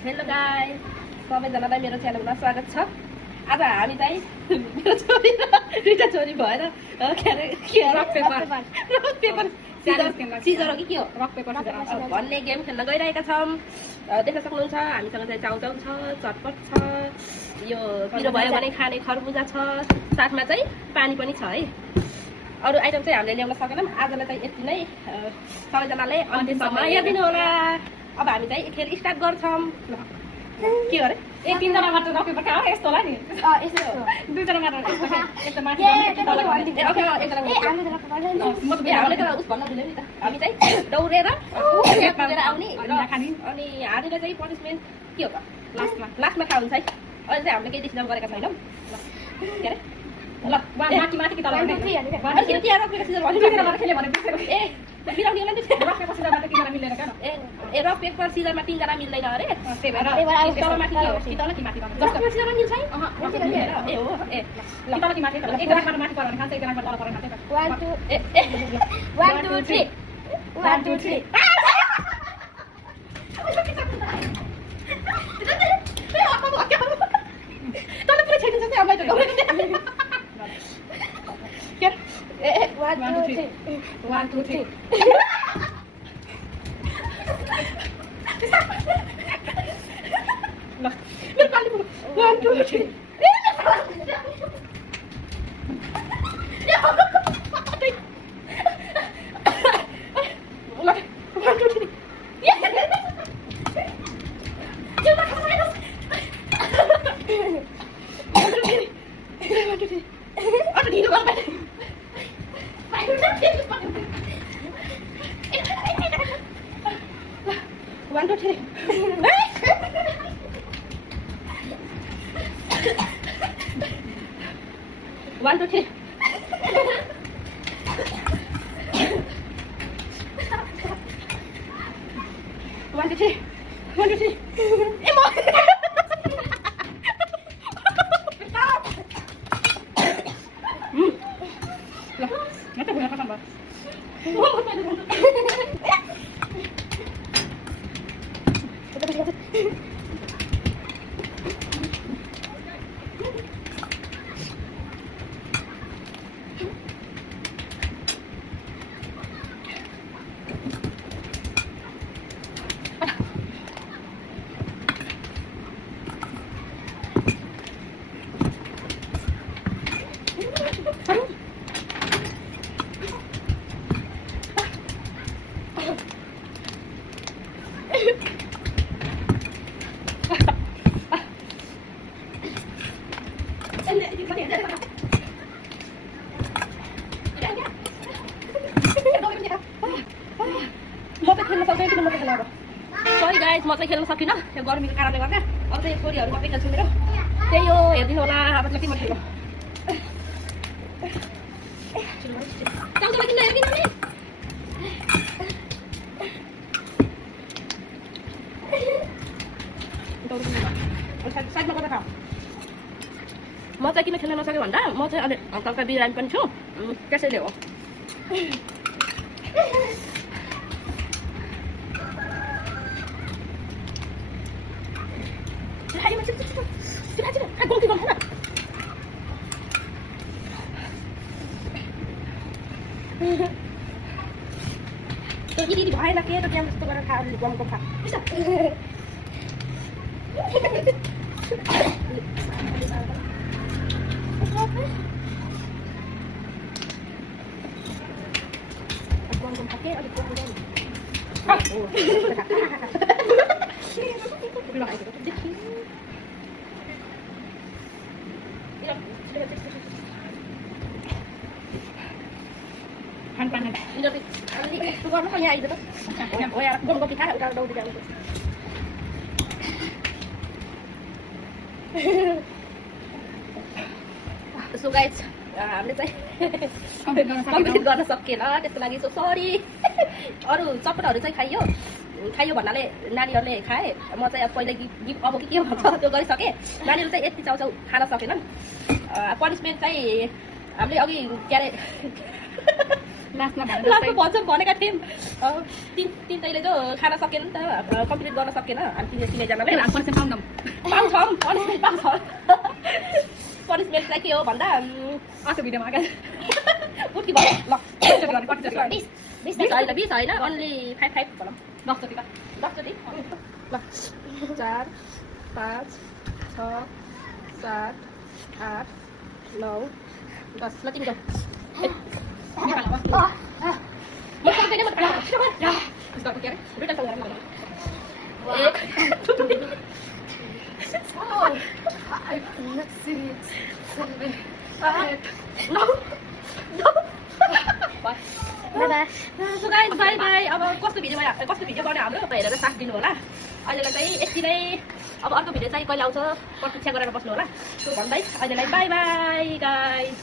Hello guys, सबैजनालाई मेरो च्यानलमा स्वागत छ। आज हामी चाहिँ मेरो छोरी र दुईटा छोरी भएर सिजर हो कि के हो भन्ने गेम खेल्न गइरहेका छौँ। देख्न सक्नुहुन्छ हामीसँग चाहिँ चाउचाउ छ, चटपट छ, यो पिरो भयो भने खाने खरबुजा छ, साथमा चाहिँ पानी पनि छ है। अरू आइटम चाहिँ हामीले ल्याउन सकेनौँ। आजलाई चाहिँ यति नै। सबैजनाले अन्त्यसम्म हेरिदिनु होला। अब हामी चाहिँ खेल स्टार्ट गर्छौँ। के हो रे? एक तीनजना मात्र रक्बी पकायो यस्तो होला नि दुईजना मात्र यस्तो माथि हामीले त उस भन्न दिनु नि त। हामी चाहिँ दौडेर आउने अनि हारेर चाहिँ पनिसमेन्ट के हो त लास्टमा खाऊ हुन्छ है। अहिले चाहिँ हामीले केही डिसिजन गरेका छैनौँ। के अरे ल माथि माथि कि तल ए मिलाउनेलाई ए रक पेपर सिजरमा तीनजना मिल्दैन अरे। त्यही भएर माथि के हो कि तल कि माथि सिजरमा मिल्छ है। ए हो ए ल तल कि माथि एकजना माथि परेर खान्छ एकजना तल परेर खान्छ 1 2 3 1 2 3 तले पुरै छैन चाहिँ हामीलाई त गौरव दिन्छ। 1 2 3 1 2 3 ल मेरो पाली पुरो 1 2 3 1 2 3 1 2 3 1 2 3 1 2 3 ए म ल म त भुना खतम भयो सरी गाइस, म चाहिँ खेल्न सकिनँ यो गर्मीको कारणले गर्दा। अब चाहिँ छोरीहरू मात्रै खेल्छु मेरो। त्यही हो, हेरिदिनु होला। अब चाहिँ के म खेल्नु साइडमा गर्दा खाऊ। म चाहिँ किन खेल्न नसकेँ भन्दा म चाहिँ अहिले हल्का हल्का बिरामी पनि छु, त्यसैले हो। दिदी भएन के त त्यहाँ जस्तो गरेर खा गमको खा सो गाइस, हामीले चाहिँ कम्प्लिट गर्न सकिएन, त्यसको लागि सो सरी। अरू चटपटहरू चाहिँ खाइयो भन्नाले नानीहरूले खाए। म चाहिँ अब पहिला गिफ्ट अब के भन्छ त्यो गरिसकेँ। नानीहरू चाहिँ यति चाउचाउ खान सकेनन्। पनिसमेन्ट चाहिँ हामीले अघि के अरे लास्टमा लास्टमा भन्छौँ भनेका थियौँ तिनटैले जो खान सकेन नि त कम्प्लिट गर्न सकेन हामी तिनैजनाले पाउँछौँ पनिसमेन्ट पाउँछौँ पनिसमेन्ट चाहिँ के हो भन्दा अर्को भिडियोमा अगाडि उठ्की भयो ल 20 होइन ओन्ली 5 भनौँ 10 जति 10 जति ल 4 5 6 7 8 9 10 ल तिमी जाऊ म सक्दैन म के अरे दुईटा सँग बाई बाई अब कस्तो भिडियो गर्ने हाम्रो हेरेर साथ दिनु होला अहिलेलाई चाहिँ यति नै अब अर्को भिडियो चाहिँ कहिले आउँछ प्रतीक्षा गरेर बस्नु होला त्यो भन्दै अहिलेलाई बाई बाई गाइस